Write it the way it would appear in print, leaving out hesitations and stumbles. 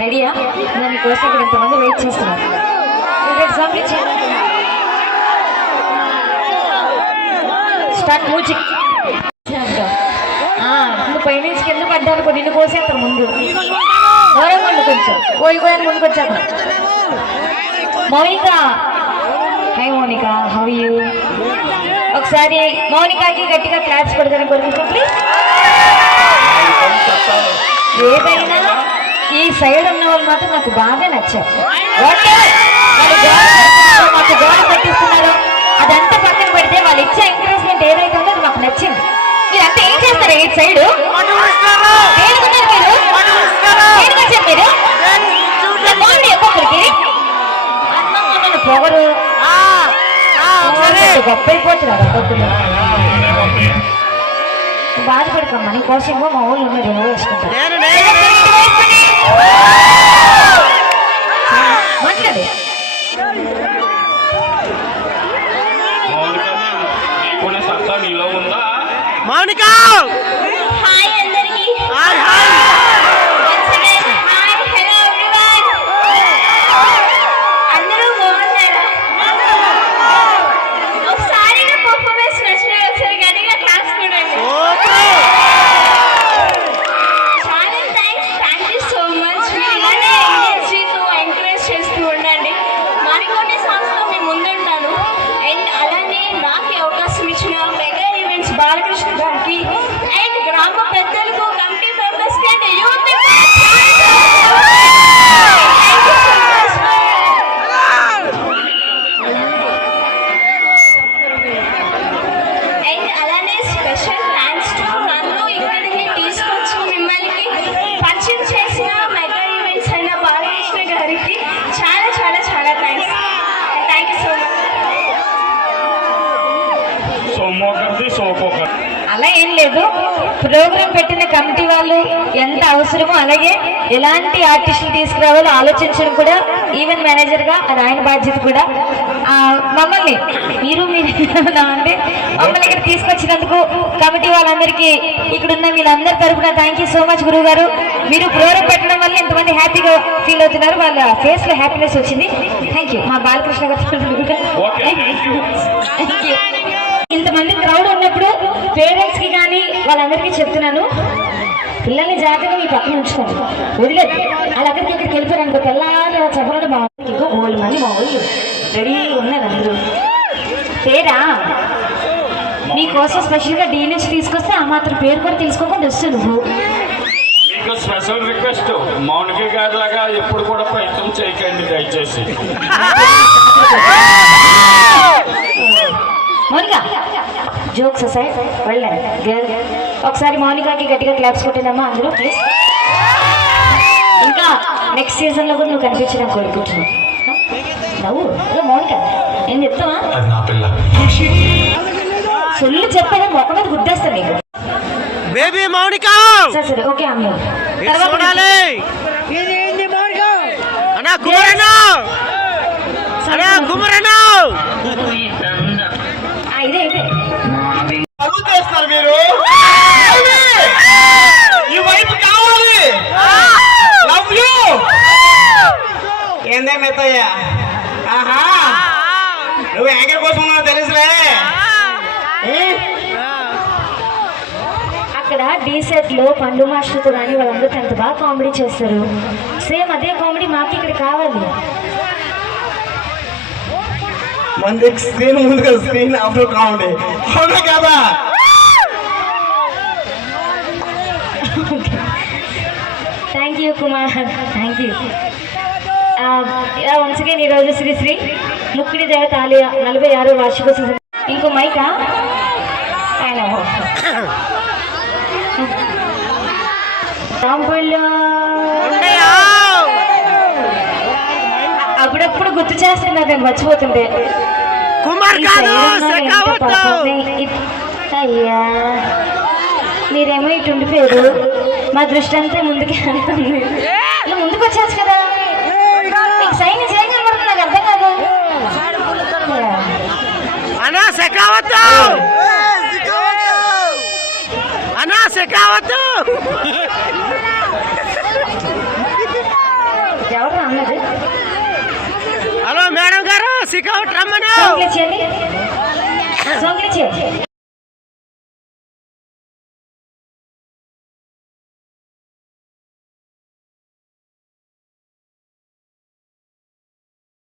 రెడీయా? నేను కోసం ఇక్కడ ఇంతమంది వెయిట్ చేస్తున్నాను. Start music. నువ్వు పైనుంచి కింద పడ్డాను నిన్ను కోసేస్తాను ముందు. దూరంగా ఉండు కొంచెం. కోయిపోయాను ముందుకు వచ్చాను. Mounika, high Mounika, how you? ఒకసారి మౌనికకి గట్టిగా క్లాప్స్ కొడతాను కోరుకుంటాం ప్లీజ్. ఏదైనా ఈ సైడ్ ఉన్న వాళ్ళు మాత్రం నాకు బాగా నచ్చారు. మాకు గోడ పట్టిస్తున్నారు అదంతా పక్కన పెడితే వాళ్ళు ఇచ్చే ఎంకరేజ్మెంట్ ఏదైతే ఉందో అది మాకు నచ్చింది. మీరంతా ఏం చేస్తారు ఈ సైడ్? దేనికున్నారు మీరు? దేనికొచ్చారు మీరు? ఒక్కొక్కరికి పొగరు గొప్ప అయిపోతున్నారు. ఒక్కొక్కరు బాధపడకమ్మా, నీ కోసం మా వాళ్ళు ఉన్నారు. ఎవరు వేసుకుంటారు మాట్లాడు. మౌనిక హాయ్ అందరికి. Hi hi. అందరూ బాగున్నారా? ఒకసారి నా పర్ఫార్మెన్స్ నచ్చిన ఒకసారి గట్టిగా క్లాస్ కొడండి. చాలా థ్యాంక్ యూ సో మచ్. మీరు ఇలానే ఎనర్జీతో ఎంకరేజ్ చేస్తూ ఉండండి. మరికొన్ని సాంగ్స్తో మీ ముందుంటాను. అండ్ అలానే నాకు అవకాశం ఇచ్చిన మెగా ఈవెంట్స్ బాలకృష్ణ గారికి అండ్ గ్రామ పెద్దలకు, కమిటీ మెంబర్స్ కి అండ్ యూత్ అండ్ అలానే స్పెషల్ థ్యాంక్స్ టు నన్ను ఇక్కడికి తీసుకొచ్చి మిమ్మల్ని పరిచయం చేసిన మెగా ఈవెంట్స్ అయిన బాలకృష్ణ గారికి చాలా చాలా చాలా thanks. Thank you so much. అలా ఏం లేదు, ప్రోగ్రాం పెట్టిన కమిటీ వాళ్ళు ఎంత అవసరమో అలాగే ఎలాంటి ఆర్టిస్టులు తీసుకురావాలో ఆలోచించడం కూడా ఈవెంట్ మేనేజర్ గా అది ఆయన బాధ్యత కూడా. మమ్మల్ని మీరు అంటే మమ్మల్ని ఇక్కడ తీసుకొచ్చినందుకు కమిటీ వాళ్ళందరికీ ఇక్కడున్న వీళ్ళందరి తరఫున థ్యాంక్ యూ సో మచ్ గురువు గారు. మీరు ప్రోగ్రాం పెట్టడం వల్ల ఇంతమంది హ్యాపీగా ఫీల్ అవుతున్నారు. వాళ్ళ ఫేస్ లో హ్యాపీనెస్ వచ్చింది. థ్యాంక్ యూ మా బాలకృష్ణ గారు. ఇంతమంది క్రౌడ్ ఉన్నప్పుడు పేరెంట్స్ కి కానీ వాళ్ళందరికీ చెప్తున్నాను, పిల్లల్ని జాగ్రత్తగా మీ పక్కన ఉంచుకోండి, వదిలేదు. వాళ్ళు అక్కడికి ఇక్కడికి వెళ్ళిపోయారు అనుకో, తెల్లారి చెప్పడం బాగుంది. ఇంకో 3 మంది మా వాళ్ళు రెడీ ఉన్నారు అందరూ. పేరా నీకోసం స్పెషల్గా డీ నుంచి తీసుకొస్తే ఆ మాత్రం పేరు కూడా తెలుసుకోకుండా వస్తు నువ్వు. మీకు స్పెషల్ రిక్వెస్ట్, మౌనిక గారి లాగా ఎప్పుడు కూడా ప్రయత్నం చేయకండి దయచేసి. మౌనిక జోక్స్ సైడ్ వెళ్ళారు. ఒకసారి మౌనికకి గట్టిగా క్లాప్స్ కొట్టిందమ్మా అందరూ ప్లీజ్. ఇంకా నెక్స్ట్ సీజన్ లో కూడా నువ్వు కనిపించడం కోరుకుంటున్నావు. నవ్వు మౌనిక ఏం చెప్తావా? సొల్లు చెప్పేదా మొక్క మీద గుద్దేస్తా నీకు. బేబీ మౌనిక సరే సరే ఓకే అమ్మ. అన్నా కుమరనా, అన్నా కుమరనా. ఇదే ఇదే చేస్తారు మీరు. ఈ వైపు కావాలి. Love you. ఏందే మెత్తయ్యా? ఆహా, నువ్వు యాంకర్ కోసం ఉన్నావు తెలుసులే. అక్కడ డీసెట్ లో పండు మాస్టర్తో కానీ వాళ్ళందరూ ఎంత బాగా కామెడీ చేస్తారు. సేమ్ అదే కామెడీ మాకు ఇక్కడ కావాలి. మన స్క్రీన్ ముందుగా స్క్రీన్ ఆఫ్టర్ కామెడీ అవునా కదా? Thank you Kumar, thank you. Once again ఈరోజు శ్రీ శ్రీ ముక్కిడి దేవత ఆలయ 46వ వార్షికోత్సవం. ఇంకో మైకా ఆయన అప్పుడప్పుడు గుర్తు చేస్తున్నారు నేను మర్చిపోతుంటే. అయ్యా మీరేమో ఇటు ఉండిపోయారు, మా దృష్టి అంతా ముందుకే అంటుంది. ఇలా ముందుకు వచ్చేచ్చు కదా, మీకు సైన్ చేయగల వరకు నాకు అర్థం కాదు. అన్నా సెకావద్దు, అన్నా సెకావద్దు. సికావట్ రమ్మను సాంగ్ ఇచ్చేయండి సాంగ్ ఇచ్చేయండి